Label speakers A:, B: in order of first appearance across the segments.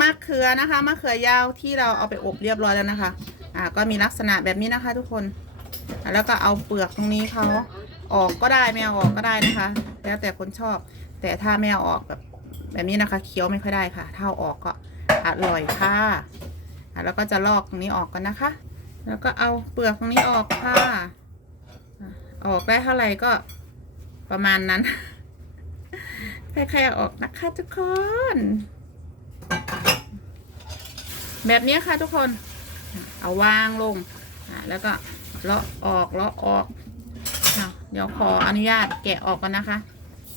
A: มะเขือนะคะมะเขือยาวที่เราเอาไปอบเรียบร้อยแล้วนะคะ อ่าก็มีลักษณะแบบนี้นะคะ ทุกคนแล้วก็เอาเปลือกตรงนี้เขาออกก็ได้ไม่เอาออกก็ได้นะคะ แล้วแต่คนชอบ แต่ถ้าไม่เอาออกแบบแบบนี้นะคะเคี้ยวไม่ค่อยได้ค่ะ ถ้าเอาออกก็อร่อยค่ะแล้วก็จะลอกตรงนี้ออกกันนะคะ แล้วก็เอาเปลือกตรงนี้ออกค่ะออกได้เท่าไหร่ก็ประมาณนั้นใครๆออกนะคะทุกคน แบบนี้ค่ะทุกคน เอาวางลง แล้วก็เลาะออกเลาะออก เดี๋ยวขออนุญาตแกะออกก่อนนะคะ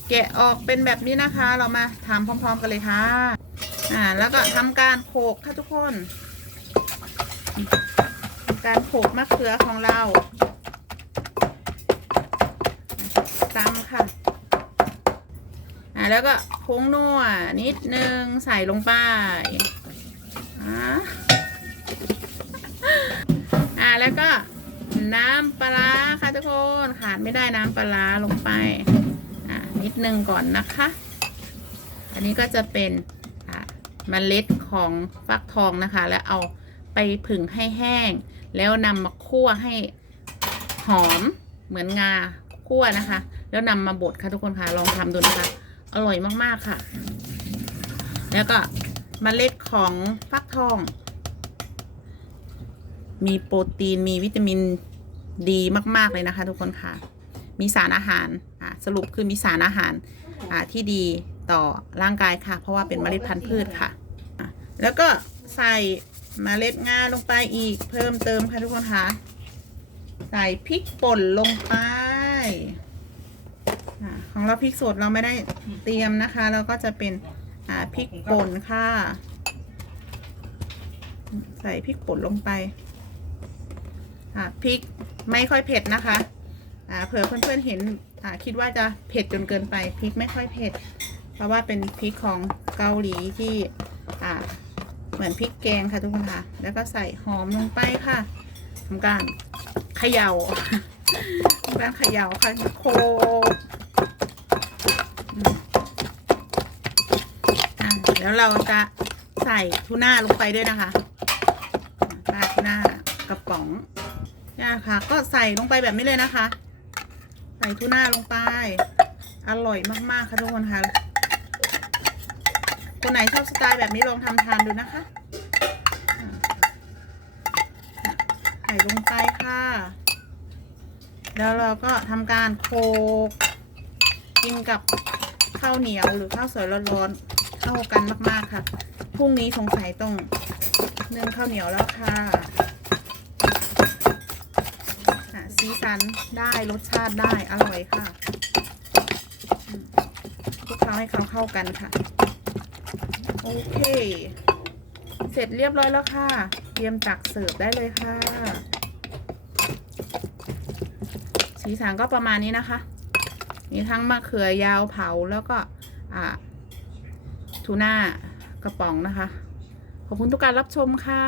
A: แกะออกเป็นแบบนี้นะคะ เรามาทำพร้อม ๆ กันเลยค่ะ อ่า แล้วก็ทำการโขกค่ะทุกคนการโขกมะเขือของเราตำค่ะ อ่าแล้วก็ผงนัวนิดนึงใส่ลงไป อ่าอ่าแล้วก็ น้ำปลาค่ะทุกคนขาดไม่ได้น้ำปลาลงไปนิดนึงก่อนนะคะ อันนี้ก็จะเป็นเมล็ดของฟักทองนะคะ แล้วเอาไปผึ่งให้แห้ง แล้วนำมาคั่วให้หอมเหมือนงาคั่วนะคะ แล้วนำมาบดค่ะทุกคนค่ะลองทำดูนะคะ อร่อยมากๆค่ะ แล้วก็เมล็ดของฟักทอง มีโปรตีนมีวิตามิน ดีมากๆเลยนะคะ ทุกคนค่ะ มีสารอาหารอ่าสรุปคือมีสารอาหารอ่าที่ดีต่อร่างกายค่ะ เพราะว่าเป็นเมล็ดพันธุ์พืชค่ะ แล้วก็ใส่เมล็ดงาลงไปอีกเพิ่มเติมค่ะทุกคนค่ะ ใส่พริกป่นลงไปอาของเราพริกสดเราไม่ได้เตรียมนะคะ เราก็จะเป็นอ่าพริกป่นค่ะ ใส่พริกป่นลงไป อ่าพริกไม่ค่อยเผ็ดนะคะอ่าเผื่อเพื่อนๆเห็นอ่าคิดว่าจะเผ็ดจนเกินไปพริกไม่ค่อยเผ็ด เพราะว่าเป็นพริกของเกาหลีที่อ่าเหมือนพริกแกงค่ะทุกคนค่ะ แล้วก็ใส่หอมลงไปค่ะทำการเขย่าทำการเขย่าค่ะโคลกอืมอะแล้วเราจะใส่ทูน่าลงไปด้วยนะคะปลาทูน่ากระป๋อง นี่ยค่ะ ก็ใส่ลงไปแบบนี้เลยนะคะ ใส่ทูน่าลงไป อร่อยมากๆค่ะทุกคนค่ะ คนไหนชอบสไตล์แบบนี้ลองทำทานดูนะคะใส่ลงไปค่ะ แล้วเราก็ทำการโขลกกินกับข้าวเหนียวหรือข้าวสวยร้อนๆเข้ากันมากๆค่ะ พรุ่งนี้สงสัยต้องนึ่งข้าวเหนียวแล้วค่ะ สีสันได้รสชาติได้อร่อยค่ะคลุกเคล้าให้เขาเข้ากันค่ะ โอเค เสร็จเรียบร้อยแล้วค่ะ เตรียมตักเสิร์ฟได้เลยค่ะ สีสันก็ประมาณนี้นะคะ มีทั้งมะเขือยาวเผาแล้วก็ทูน่ากระป๋องนะคะ ขอบคุณทุกการรับชมค่ะ